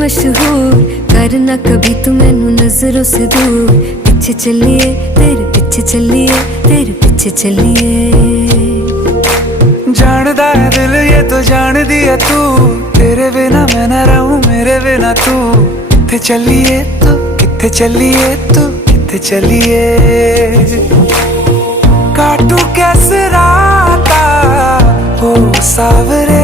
मशहूर, करना कभी तू मैनू नजरों से दूर। पीछे चलिए तेरे पीछे चलिए, तेरे पीछे चलिए। जानदा है दिल ये तो जान दिया तू, तेरे बिना मैं ना रहूं मेरे बिना तू। किथे चलिए तू, किथे चलिए तू, किथे चलिए। काटू कैसे राता हो सावरे,